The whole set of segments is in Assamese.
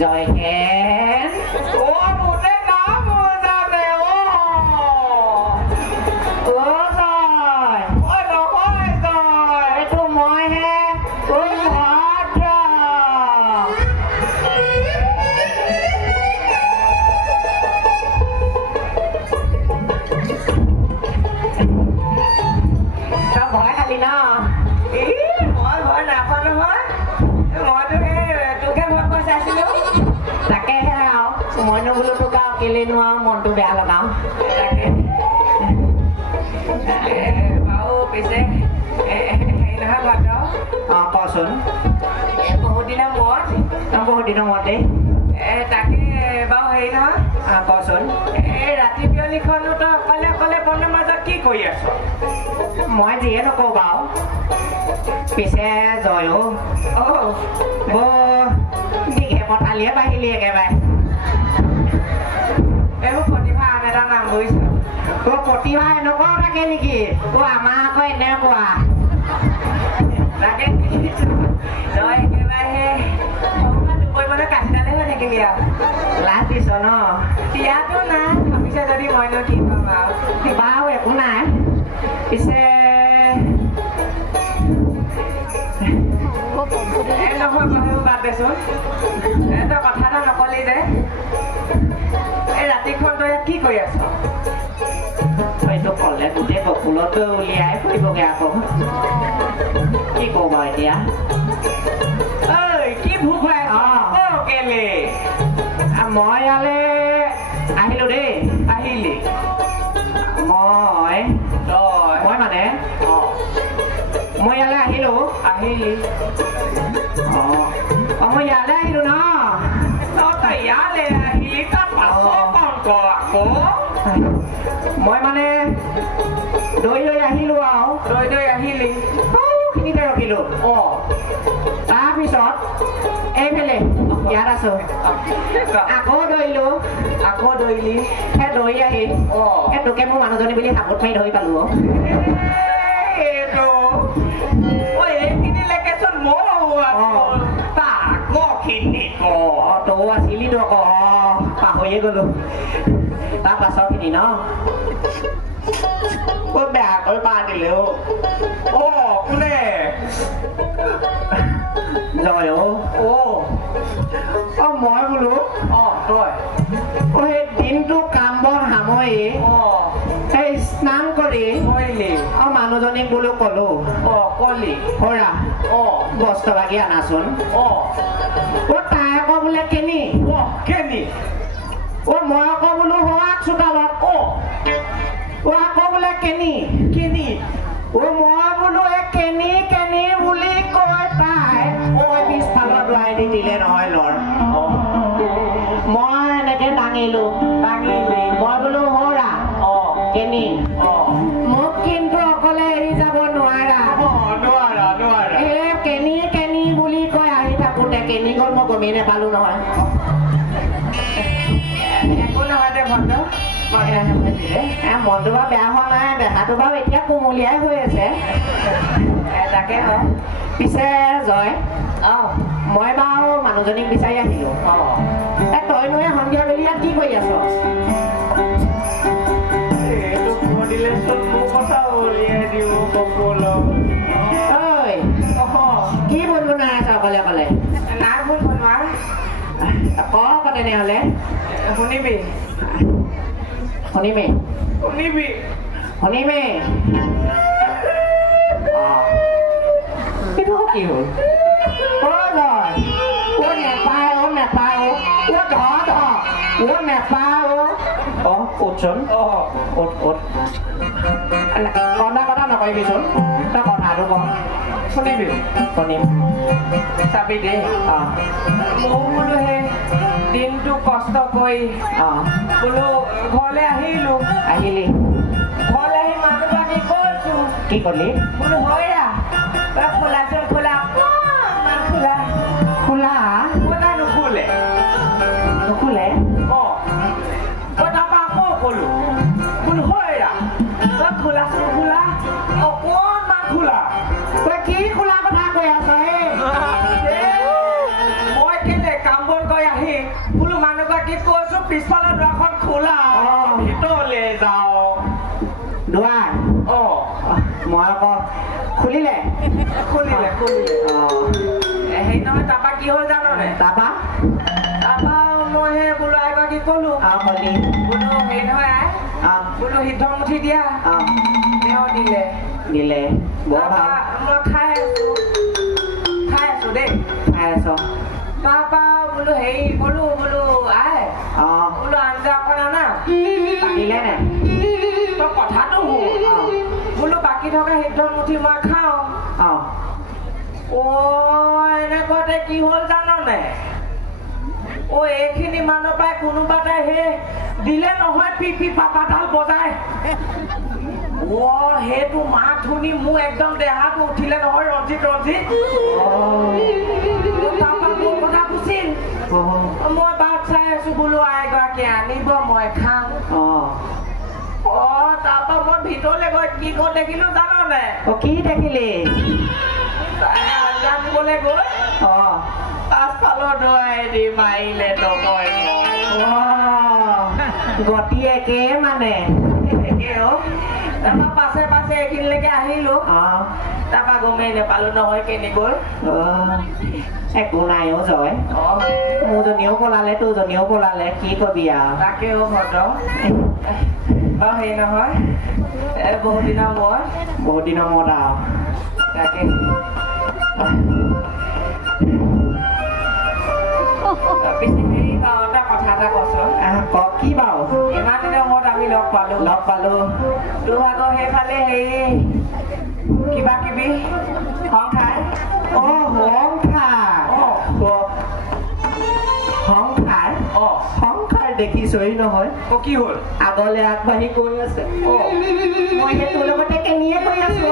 জয়হেন মোতে নাম জানে জয় নহয় জয় এইটো মইহে ভদ্ৰ তই ভয় খালি ন মই ভয় নাখোৱা নহয় মইতো তোকে ভয় কৰি চাইছিলো তাকেহে আৰু মইনো বোলো তোক আৰু কেলে নোৱাৰো মনটো বেয়া লগাও তাকে বাৰু পিছে হেৰি নহয় ভদ্ৰ অঁ কচোন বহুত দিনৰ মূৰত তাকে বাৰু হেৰি নহয় কচোন এই ৰাতি বিয়লিখনো তই অকলে অকলে বনৰ মাজত কি কৰি আছ মই যিয়ে নকওঁ বাৰু পিছে জয়ো দীঘে পঠালিয়ে বাহিলি একেবাৰে এইবোৰ প্ৰতিভা আন এটা নাম কৰিছ তোৰ প্ৰতিভা এনেকুৱাও থাকে নেকি আমাৰ আকৌ এনেকুৱা তাকে তই একেবাৰে দুপৰিবলৈ কাঠিডালে হৈ থাকিলি আৰু লাজ দিছ ন ইয়াতো নাই ভাবিছে যদি মইনো কি পাম আৰু বাৰু একো নাই পিছে নহয় বাদ দেচোন তই কথা এটা নকলি যে এই ৰাতিখন তই কি কৰি আছ এইটো ক'লে গোটেই বকুলতো উলিয়াই ফুৰিবগে আকৌ কি কওঁ বাৰু এতিয়া কি ভোক হৈ আছ কেলে মই ইয়ালে আহিলো দেই আহিলি মই মানে মই ইয়ালে আহিলো মই ইয়ালে আহিলো ন তই ইয়ালে আহিলি তাৰ পাছত আকৌ মই মানে দৈ আহিলো আৰু দৈ আহিলি খিনিতে ৰখিলো তাৰপিছত এইফালে ইয়াত আছো আকৌ দৌৰিলো সেই দৌৰি আহি তোকে মোৰ মানুহজনী বুলি হাবুত মাৰি ধৰি পালো তই আছিলি তো আকৌ পাহৰিয়ে গলো তাৰ পাছৰখিনি ন বেয়া কৰি পা দিলে কোনে জয় মই বোলো তই সেই দিনটো কাম বন সামৰি সেই স্নান কৰি মানুহজনীক বোলো কলো হৰা বস্ত্ৰ ভাগি আনাচোন তাই আকৌ বোলে কেনি মই আকৌ বোলো হোৱাক চোতালত আকৌ বোলে কেনি মই বোলো কেনি বুলি কৈ তাই পিছফালত লাই দি দিলে নহয় লৰ মই এনেকে দাঙিলো মই বোলো হৰা কেনি মোক কিন্তু অকলে এৰি যাব নোৱাৰা কেনি বুলি কৈ আহি থাকোতে কেনি গ'ল মই গমেই নাপালো নহয় একো নহয় দে ভদ্ৰ মনটো বাৰু বেয়া হোৱা নাই দেহাটো বাৰু এতিয়া কোমলীয়াই হৈ আছে তাকে পিছে জয় মই বাৰু মানুহজনীক বিচাৰি আহিলো তইনো সন্ধিয়া বেলি ইয়াত কি কৰি আছ কি বন্ধু নাই আছ অকলে অকলে নাই ভুল বনোৱা ক তেনেহলে শুনিবি এইটো কি হ'ল নেপায় উঠচোন কন্দা কথা নকৰিবিচোন তই কথাটো কম শুনিম চাবি দেই মই বোলো সেই দিনটো কষ্ট কৰি বোলো ঘৰলৈ আহিলি ঘৰলৈ আহি মানুহটো আনি কৈছো কি কলি বোলো হয়ৰা তই খোলাচোন খোলা নুখোলে তাৰপৰা আকৌ কলো বোলো হয়ৰা তই খোলাচোন খোলা অকণমান খোলা তই কি খোলা কথা কৈ আছ মই কেলে কাম বন কৰি আহি পিছফালে দুৱাৰখন খোলা ভিতৰলৈ যাওঁ দুৱাৰ মই আকৌ খুলিলে হেৰি নহয় তাৰপা কি হ'ল জাননে তাৰপা মই সেই বোলো এগৰাকী ক'লো বোলো হেৰি নহয় বোলো সিদ্ধমুঠি দিয়া তেওঁ দিলে বৰ ভাল মই খাই আছো দেই তাৰপা বোলো হেৰি ক'লো বোলো আই বোলো আঞ্জা অকণ আনা দিলে নে তই কথাটো বোলো বাকী থকা সিদ্ধমুঠি মই খাওঁ এনেকুৱাতে কি হ'ল জাননে এইখিনি মানুহ পাই কোনোবাতে সেই দিলে নহয় পি পাপাডাল বজাই সেইটো মাত শুনি মোৰ একদম দেহাটো উঠিলে নহয় ৰঞ্জিত তাৰপা মোৰ কথা গুচিল মই বাট চাই আছো বোলো এগৰাকী আনিব মই খাম তাৰপা মই ভিতৰলৈ গৈ কি ক'ত দেখিলো জাননে কি দেখিলি জানিবলৈ গৈ পাছফালৰ দোৱাইদি মাৰিলে গতি একে মানে তাৰপা পাছে এইখিনিলৈকে আহিলো তাৰপা গমেই নেপালো নহয় কেনি গ'ল একো নাই জয় মোৰজনীও পলালে তোৰজনীও পলালে কি কবি আৰু তাকে ভদ্ৰ হেৰি নহয় বহুত দিনৰ মূৰত আৰু তাকে পিছে হেৰি বাৰু এটা কথা এটা কচোন কি বাৰু ইমান দিনৰ মূৰত আমি লগ পালো তোৰ আকৌ সেইফালে হেৰি কিবা কিবি সংসাৰ দেখিছই নহয় কি হ'ল আগলে আগবাঢ়ি গৈ আছে মই সেইটো লগতে কেনিয়ে গৈ আছো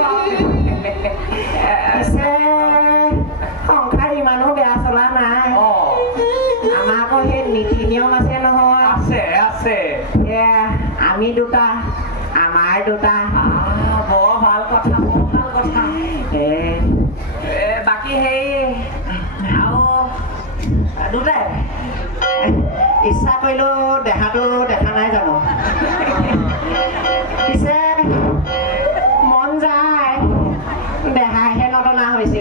পিছে সংসাৰ ইমানো বেয়া চলা নাই আমাৰ আকৌ সেই নীতি নিয়ম আছে নহয় আছে আমি দুটা আমাৰ দুটা বৰ ভাল কথা বাকী সেই আৰু দুটাই ইচ্ছা কৰিলো দেহাটো দেখা নাই জানো পিছে মন যায় দেহাহে নটনা হৈছে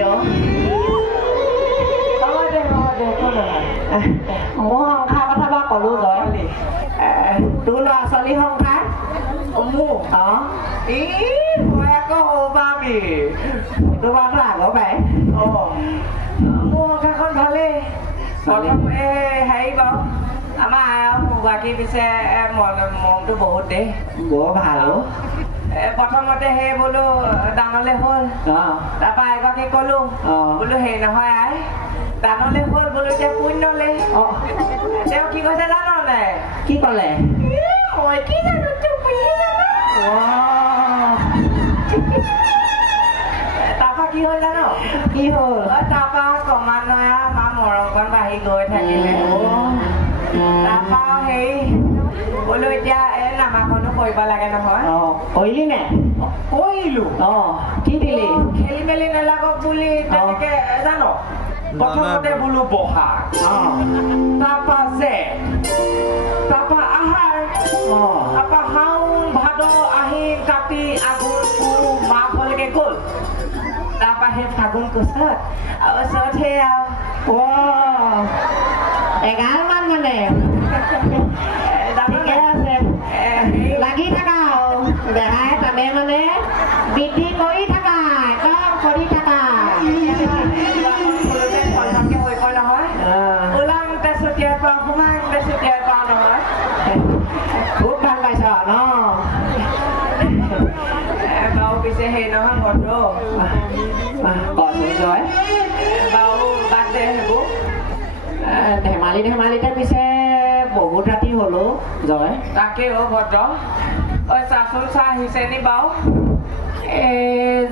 মোৰ সংসাৰ কথা বাৰু কলো জয় তোৰ ল'ৰা ছোৱালী সংসাৰ মোৰ মই আকৌ সৌবাবি তোৰ বাৰু আগৰ পাই মোৰ সংসাৰখন ভালেই প্ৰথম হেৰি বাৰু আমাৰ গৰাকী পিছে মৰমটো বহুত দেই বৰ ভাল প্ৰথমতে সেই বোলো দানলে হ'ল তাৰপা এগৰাকী ক'লো বোলো হেৰি নহয় আই দানলে হ'ল বোলো এতিয়া পুণ্যলে তেওঁ কি কৈছে জানো নাই কি ক'লে মই কি জানো তাৰপা কি হ'ল জানো কি হ'ল তাৰপা ক্ৰমান্বয়ে আমাৰ মৰমকণ বাঢ়ি গৈ থাকিলে তাৰপা হেৰি বোলো এতিয়া নামাকণো কৰিব লাগে নহয় কৰিলি নে কৰিলো কি দিলি খেলি মেলি নেলাগক বুলি তেনেকে জানো প্ৰথমতে বোলো বহা তাৰপা তাৰপা আহাৰ তাৰপা শাওণ ভাদ আহিন কাতি আঘোণ পুহ মাঘলৈকে গ'ল তাৰপা সেই ফাগুন কোচত আৰু চত সেই আৰু 11 মান মানে ঠিকে আছে লাগি থাকা দেহাই টানে মানে বৃদ্ধি কৰি থাকা একদম কৰি থাকা নহয় ওলাওতে ছুটিয়াই পাওঁ সোমাওতে ছুটিয়াই পাওঁ নহয় খুব ভাল পাইছ ন বাৰু পিছে হেৰি নহয় ভদ্ৰ কচোন জয় বাৰু বাদ দে সেইবোৰ ধেমালিতে পিছে বহুত ৰাতি হলো জয় তাকে ভদ্ৰ চাচোন চাহ আহিছে নি বাৰু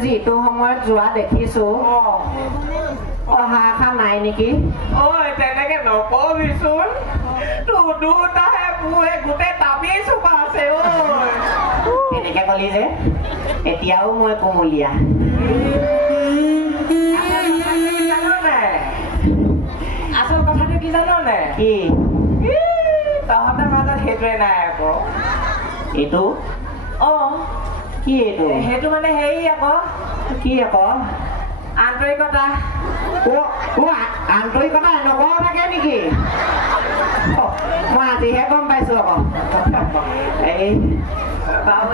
যিটো সময়ত যোৱা দেখিছো অহা আশা নাই নেকি তেনেকে নকবিচোন তোৰ দুটাহে মোৰ গোটেই দামী চোপা আছে এনেকে কলি যে এতিয়াও মই কুমলীয়া আচল কথাটো কি জানো নে কি তহঁতৰ মাজত সেইটোৱে নাই আকৌ এইটো কি এইটো সেইটো মানে হেৰি আকৌ কি আকৌ আন্তৰিকতা আন্তৰিকতা এনেকুৱাও থাকে নেকি মই আজিহে গম পাইছো আকৌ এই বাৰু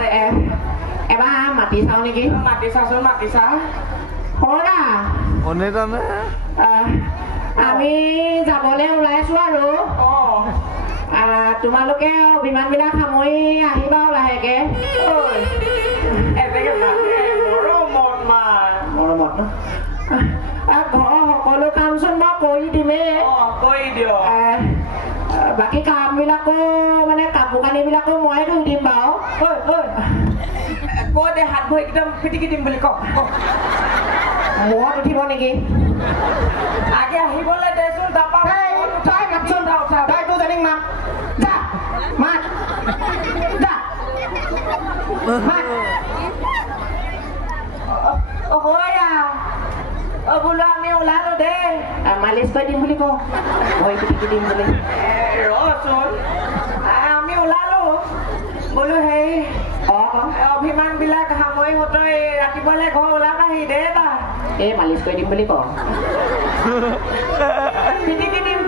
এবাৰ মাতি চাওঁ নেকি মাতি চাচোন মাতি চা সৰা আমি যাবলৈ ওলাইছো আৰু তোমালোকে বিমানবিলাক সামৰি আহিবা লাহেকে মৰমত ঘৰৰ সকলো কামচোন মই কৰি দিমেই কৰি দিয় বাকী কামবিলাকো মানে কাপোৰ কানিবিলাকো মই ধুই দিম বাৰু কৈ দে হাত ভৰি একদম পিটিকি দিম বুলি কওক মূৰত উঠিব নেকি আগে আহিবলৈ দেচোন তই তোৰ জানিক মাত যা মাত যা মাত বোলো আমি ওলালো দেই মালিচ কৰি দিম বুলি কওঁ ভৰি পিটিকি দিম বুলি ৰচোন আমি ওলালো বোলো হেৰি অভিমান বিলাক সামৰি হতই ৰাতিপুৱালে ঘৰ ওলাবাহি দে বা এই মালিচ কৰি দিম বুলি কওঁ পিটিকি দিম